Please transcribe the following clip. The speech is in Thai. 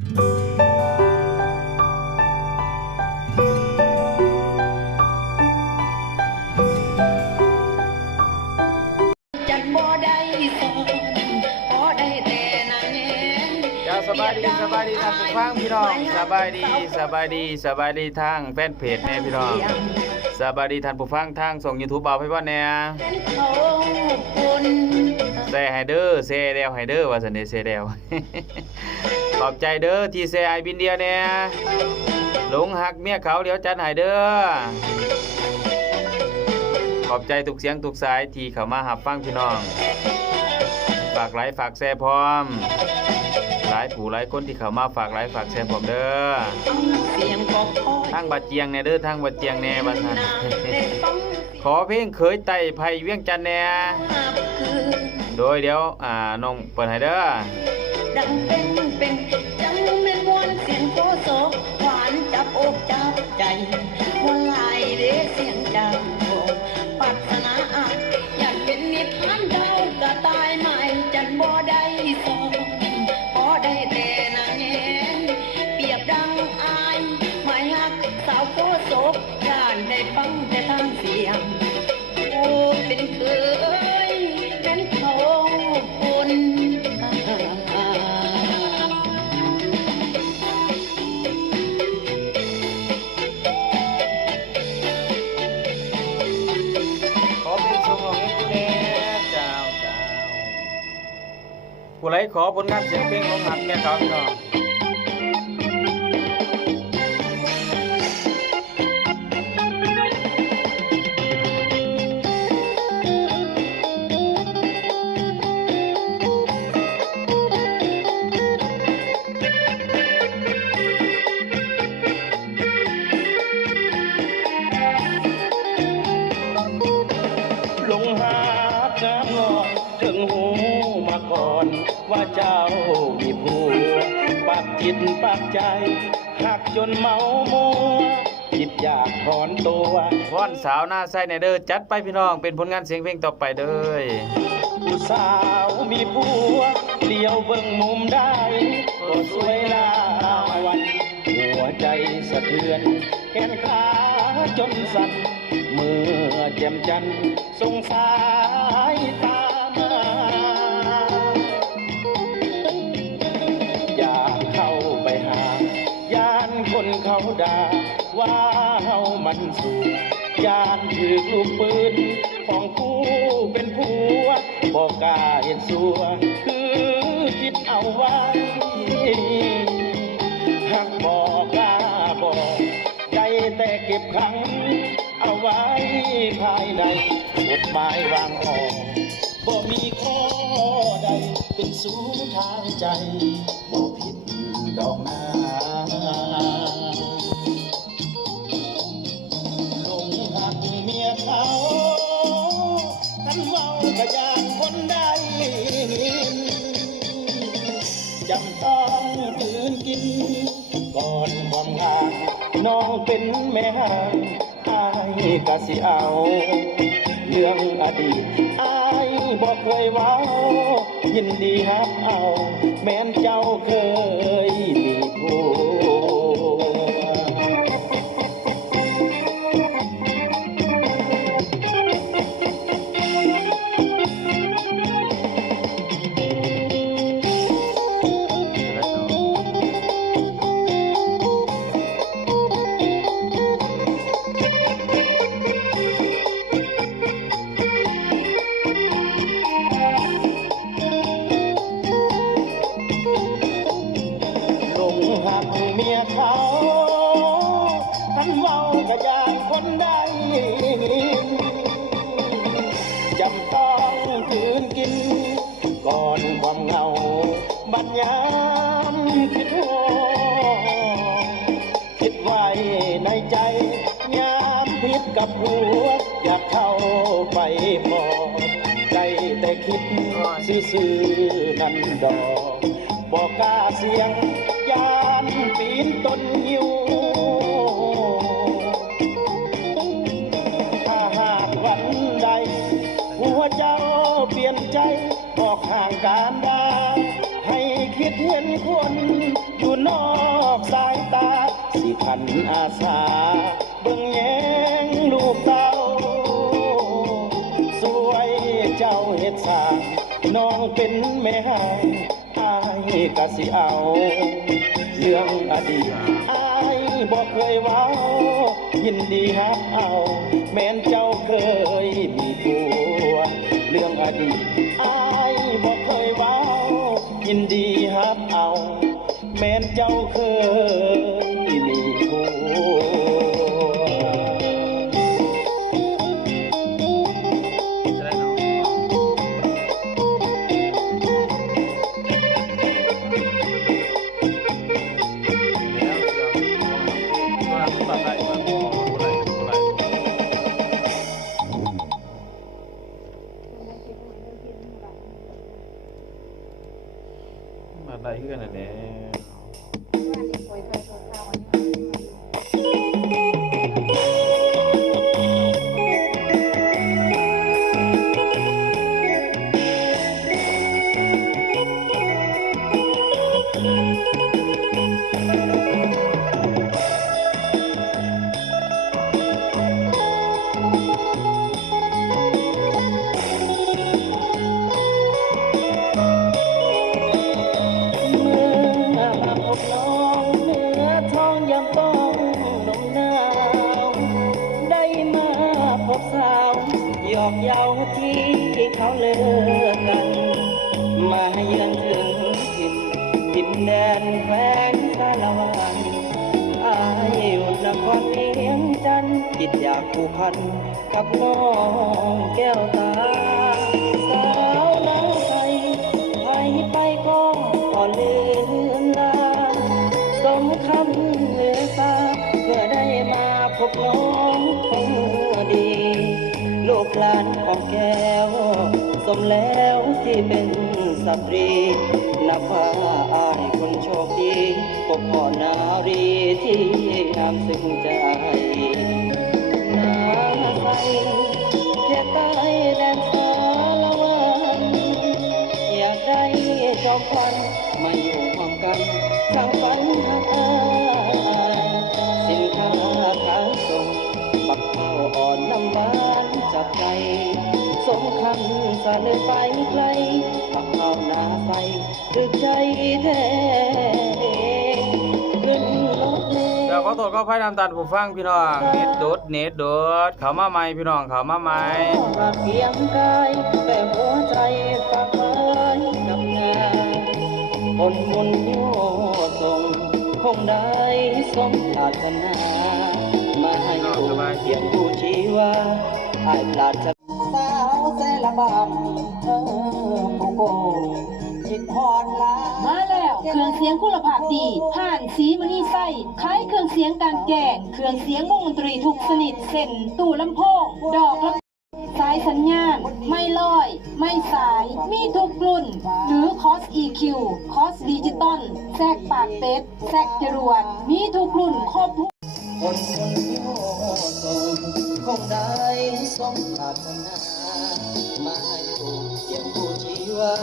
จัดบ่ได้สอนพอได้แต่นั่งแงนจ้าสบายดีสบายดีทางผู้ฟังพี่น้องสบายดีสบายดีสบายดีทางแฟนเพจแน่พี่น้องสบายดีท่านผู้ฟังทางส่ง YouTube เอาไปบ่แน่เป็นเขาคน แซ่ให้เด้อแซ่แล้วให้เด้อว่าซั่นเด้แซ่แล้วขอบใจเด้อที่แซ่ไอบินเดียแน่หลงหักเมียเขาเดี๋ยวจัดให้เด้อขอบใจทุกเสียงทุกสายที่เข้ามาหับฟังพี่น้อง ฝากไลค์ฝากแซ่พร้อมหลายผู้หลายคนที่เข้ามาฝากไลค์ฝากแซ่พร้อมเด้อเสียงก็คอยทางบัดเจียงแน่เด้อทางบัดเจียงแน่บัดนั้นได้ฟังขอเพลงเคยไต่ไผเวียงจันทน์แน่ภาพคืน โดยเดี๋ยวอ่าน้องเปิดให้เด้อดังเป็นเป็น ของกูแน่เจ้าเจ้าผู้ใดขอผลงานเสียงเพลงของหักแม่ครับพี่น้อง ว่าเจ้ามีผัวปักจิตปักใจหักจนเมามัวคิดอยากถอนตัววอนสาวหน้าไส้ในเด้อจัดไปพี่น้องเป็นผลงานเสียงเพลงต่อไปเด้อผู้สาวมีผัวเลี้ยวเบิ่งมุมได้ก็สวยลาวัน หัวใจสะเทือนแขนขาจนสั่นเมื่อแจ่มจันทร์สงสายตา ดาว่าเฮามันสูยานถือลูกปืนของผู้เป็นผัวบอกกาเห็นสัว คือคิดเอาไว้หักบอกกาบอกใจแต่เก็บขัง เอาไว้ภายในกฎหมายวางออกบ่มีข้อใดเป็นสูทางใจ อนความงานน้องเป็นแม่หางอายกะสิเอา เรื่องอดีตอายบอกเคยว้ายินดีฮับเอา แม้นเจ้าเคย จำต้องคืนกิน ก่อนความเหงาบัดยามคิดโหคิดไว้ในใจ ยามพิษกับหัว อยากเข้าไปพอใจแต่คิดซื้อนั่นดอกบอกกล้าเสียง ออกห่างการดาให้คิดเห็นคนอยู่นอกสายตา สิขันอาสาเบิ่งแยงลูกเต้า สวยเจ้าเฮ็ดสร้างน้องเป็นแม่ห้างอายกะสิเอา เรื่องอดีตอายบอกเคยเว้า ยินดีฮับเอา แม้นเจ้าเคย ยินดี มาได้คือกันนั่นแหละเดอยากผูกพันกับน้องแก้วตา สาวน้องไทยไปไปก็ขอเลือนลาสมคำเลือตาเพื่อได้มาพบน้องคงดีลูกหลานของแก้ว สมแล้วที่เป็นสตรีนับว่าอายคนโชคดีพบพ่อนารีที่งามซึ้งใจ ใจสมคำสะเลยไปไกลปักข้าวหน้าใสตึกใจแท้ขึ้นรถเมล์ เดี๋ยวขอโทษขออภัยนำตัดผู้ฟังพี่น้องเน็ตโดดเน็ตโดดเข้ามาใหม่พี่น้องเข้ามาใหม่ฝากเพียงกายแต่หัวใจฝากไว้กับงานคนมุนโยส่งคงได้สมปรารถนา มาให้อยู่เพียงผู้ชีวา อายปรารถนาสาวเซละบำเธอโกโกจิตฮอดลามาแล้วเครื่องเสียงคุณภาพดีผ่านสีมณีไส้คล้ายเครื่องเสียงกางแจ้งเครื่องเสียงวงดนตรีทุกชนิดเส้นตู้ลำโพงดอกลำสายสัญญาณ ไม่ลอย ไม่สาย มีทุกรุ่น หรือคอส EQ คอสดิจิตอลแทรกปากเป็ดแทรกจรวดมีทุกรุ่นครบ คนคนโยส่งคงได้สมปรารถนา มาอยู่เพียงผู้ชีวา